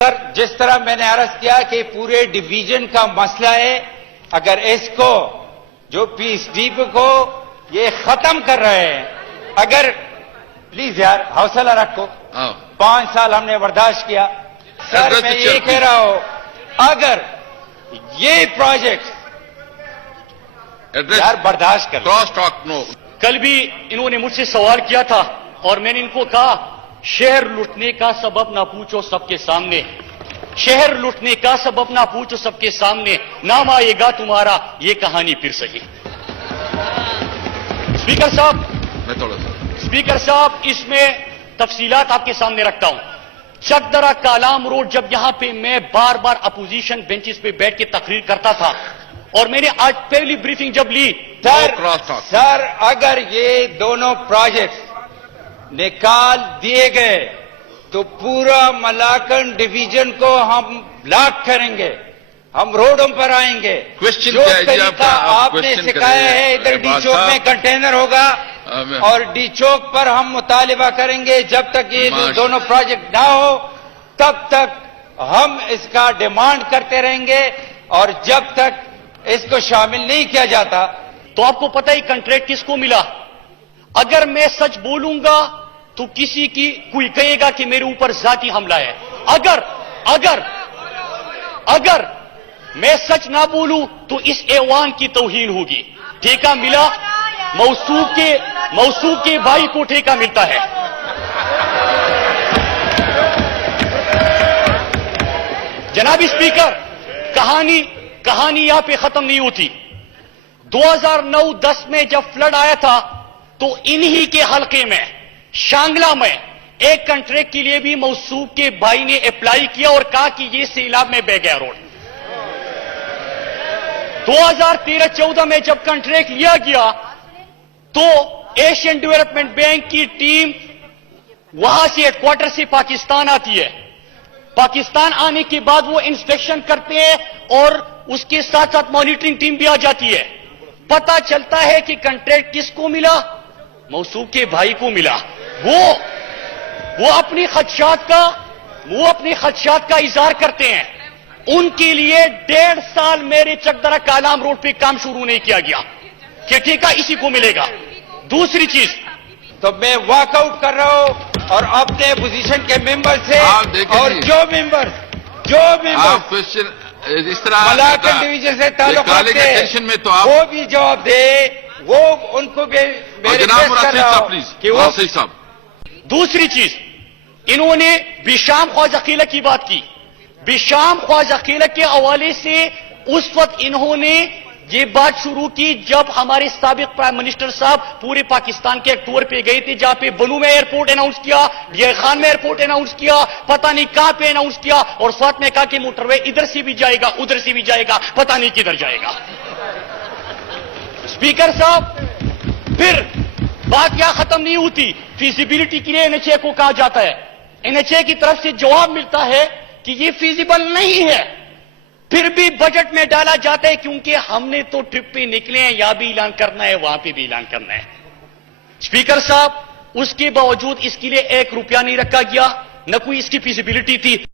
سر، جس طرح میں نے عرض کیا کہ پورے ڈویژن کا مسئلہ ہے، اگر اس کو جو پیس ڈیپ کو یہ ختم کر رہے ہیں، اگر پلیز یار حوصلہ رکھو، 5 سال ہم نے برداشت کیا. سر میں یہ کہہ رہا ہوں اگر یہ پروجیکٹ یار برداشت کر کل بھی انہوں نے مجھ سے سوال کیا تھا اور میں نے ان کو کہا شہر لوٹنے کا سبب نہ پوچھو سب کے سامنے، شہر لوٹنے کا سبب نہ پوچھو سب کے سامنے، نام آئے گا تمہارا یہ کہانی پھر صحیح. اسپیکر صاحب اس میں تفصیلات آپ کے سامنے رکھتا ہوں. چک درہ کالام روڈ جب یہاں پہ میں بار بار اپوزیشن بینچز پہ بیٹھ کے تقریر کرتا تھا اور میں نے آج پہلی بریفنگ جب لی سر اگر یہ دونوں پروجیکٹ نکال دیے گئے تو پورا ملاکنڈ ڈویژن کو ہم بلاک کریں گے، ہم روڈوں پر آئیں گے. جو طریقہ آپ نے سکھایا ہے ادھر ڈی چوک میں کنٹینر ہوگا اور ڈی چوک پر ہم مطالبہ کریں گے. جب تک یہ دونوں پروجیکٹ نہ ہو تب تک ہم اس کا ڈیمانڈ کرتے رہیں گے، اور جب تک اس کو شامل نہیں کیا جاتا. تو آپ کو پتہ ہی کنٹریکٹ کس کو ملا. اگر میں سچ بولوں گا تو کسی کی کوئی کہے گا کہ میرے اوپر ذاتی حملہ ہے. اگر میں سچ نہ بولوں تو اس ایوان کی توہین ہوگی. ٹھیکہ ملا موصوف کے بھائی کو ٹھیکہ ملتا ہے. جناب اسپیکر، کہانی یہاں پہ ختم نہیں ہوتی. 2009-10 میں جب فلڈ آیا تھا تو انہی کے حلقے میں شانگلہ میں ایک کنٹریکٹ کے لیے بھی موصوف کے بھائی نے اپلائی کیا اور کہا کہ یہ سیلاب میں بہہ گیا روڈ. 2013-14 میں جب کنٹریکٹ لیا گیا تو ایشین ڈیولپمنٹ بینک کی ٹیم وہاں سے ہیڈ کوارٹر سے پاکستان آتی ہے. پاکستان آنے کے بعد وہ انسپیکشن کرتے ہیں اور اس کے ساتھ ساتھ مانیٹرنگ ٹیم بھی آ جاتی ہے. پتہ چلتا ہے کہ کنٹریکٹ کس کو ملا؟ موصوف کے بھائی کو ملا. وہ اپنے خدشات کا اظہار کرتے ہیں. ان کے لیے 1.5 سال میرے چک درہ کالام روڈ پہ کام شروع نہیں کیا گیا کہ ٹھیکہ اسی کو ملے گا. دوسری چیز تو میں واک آؤٹ کر رہا ہوں اور اپنے اپوزیشن کے ممبر سے اور جو ممبر ملاکنڈ ڈویژن سے تعلق رکھتے ہیں وہ بھی جواب دے. وہ ان کو بھی کہ وہ دوسری چیز انہوں نے بشام خواجہ قلعہ کی بات کی. بشام خواجہ قلعہ کے حوالے سے اس وقت انہوں نے یہ بات شروع کی جب ہمارے سابق پرائم منسٹر صاحب پورے پاکستان کے ایک ٹور پہ گئے تھے جہاں پہ بنو میں ایئرپورٹ اناؤنس کیا، ڈیر خان میں ایئرپورٹ اناؤنس کیا، پتہ نہیں کہاں پہ اناؤنس کیا، اور ساتھ میں کہا کہ موٹر وے ادھر سے بھی جائے گا ادھر سے بھی جائے گا، پتہ نہیں کدھر جائے گا. اسپیکر صاحب پھر بات کیا ختم نہیں ہوتی. فیزیبلٹی کے لیے NHA کو کہا جاتا ہے. NHA کی طرف سے جواب ملتا ہے کہ یہ فیزیبل نہیں ہے. پھر بھی بجٹ میں ڈالا جاتا ہے کیونکہ ہم نے تو ٹرپ پہ نکلے ہیں، یہاں بھی اعلان کرنا ہے وہاں پہ بھی اعلان کرنا ہے. اسپیکر صاحب اس کے باوجود اس کے لیے 1 روپیہ نہیں رکھا گیا، نہ کوئی اس کی فیزیبلٹی تھی.